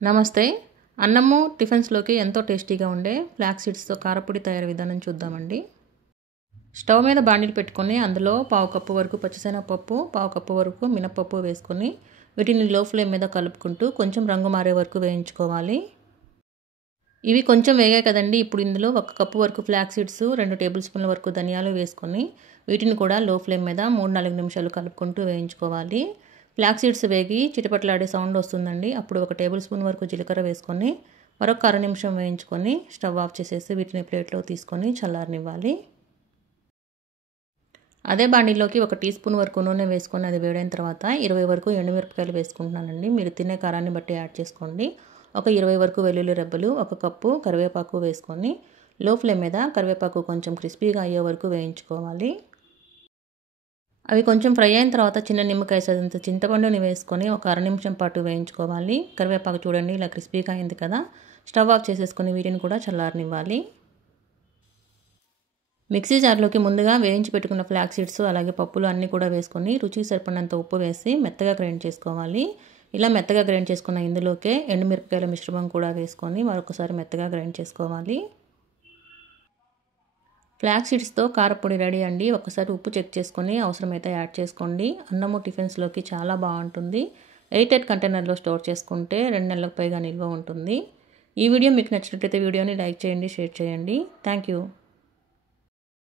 నమస్తే. అన్నము టిఫిన్స్‌లోకి ఎంతో టేస్టీగా ఉండే ఫ్లాక్స్ సీడ్స్‌తో కారపొడి తయారీ విధానం చూద్దామండి. స్టవ్ మీద బాండిల్ పెట్టుకొని అందులో పావు కప్పు వరకు పచ్చిశనగపప్పు, పావు కప్పు వరకు మినపప్పు వేసుకొని వీటిని లో ఫ్లేమ్ మీద కలుపుకుంటూ కొంచెం రంగు మారే వరకు వేయించుకోవాలి. ఇవి కొంచెం వేగాయి కదండి. ఇప్పుడు ఇందులో 1 కప్పు వరకు ఫ్లాక్స్ సీడ్స్, 2 టేబుల్ స్పూన్ల వరకు ధనియాలు వేసుకొని వీటిని కూడా లో ఫ్లేమ్ మీద 3-4 నిమిషాలు కలుపుకుంటూ వేయించుకోవాలి. ఫ్లాక్స్ సీడ్స్ వేగి చిటపటలాడే సౌండ్ వస్తుందండి. అప్పుడు 1 టేబుల్ స్పూన్ వరకు జీలకర్ర వేసుకొని మరొక అర నిమిషం వేయించుకొని స్టవ్ ఆఫ్ చేసేసి వీటిని ప్లేట్లో తీసుకొని చల్లారనివ్వాలి. అదే బాండీలోకి 1 టీ స్పూన్ వరకు నూనె వేసుకొని అది వేడైన తర్వాత 20 వరకు ఎండుమిరపకాయలు వేసుకుంటున్నానండి. మీరు తినే కారాన్ని బట్టి యాడ్ చేసుకోండి. ఒక 20 వరకు వెల్లుల్లి రెబ్బలు, 1 కప్పు కరివేపాకు వేసుకొని లో ఫ్లేమ్ మీద కరివేపాకు కొంచెం క్రిస్పీగా అయ్యే వరకు వేయించుకోవాలి. అవి కొంచెం ఫ్రై అయిన తర్వాత చిన్న నిమ్మకాయ సైజంత చింతపండుని వేసుకొని ఒక అర నిమిషం పాటు వేయించుకోవాలి. కరివేపాకు చూడండి ఇలా క్రిస్పీగా అయింది కదా. స్టవ్ ఆఫ్ చేసేసుకొని వీటిని కూడా చల్లారనివ్వాలి. మిక్సీ జార్లోకి ముందుగా వేయించి పెట్టుకున్న ఫ్లాక్స్ సీడ్స్ అలాగే పప్పులు అన్నీ కూడా వేసుకొని రుచికి సరిపడినంత ఉప్పు వేసి మెత్తగా గ్రైండ్ చేసుకోవాలి. ఇలా మెత్తగా గ్రైండ్ చేసుకున్న ఇందులోకే ఎండుమిరపకాయల మిశ్రమం కూడా వేసుకొని మరొకసారి మెత్తగా గ్రైండ్ చేసుకోవాలి. ఫ్లాక్స్ సీడ్స్తో కారపొడి రెడీ అండి. ఒకసారి ఉప్పు చెక్ చేసుకొని అవసరమైతే యాడ్ చేసుకోండి. అన్నము టిఫిన్స్లోకి చాలా బాగుంటుంది. ఎయిర్టైట్ కంటైనర్లో స్టోర్ చేసుకుంటే 2 నెలలకు పైగా నిల్వ ఉంటుంది. ఈ వీడియో మీకు నచ్చినట్లయితే వీడియోని లైక్ చేయండి, షేర్ చేయండి. Thank you.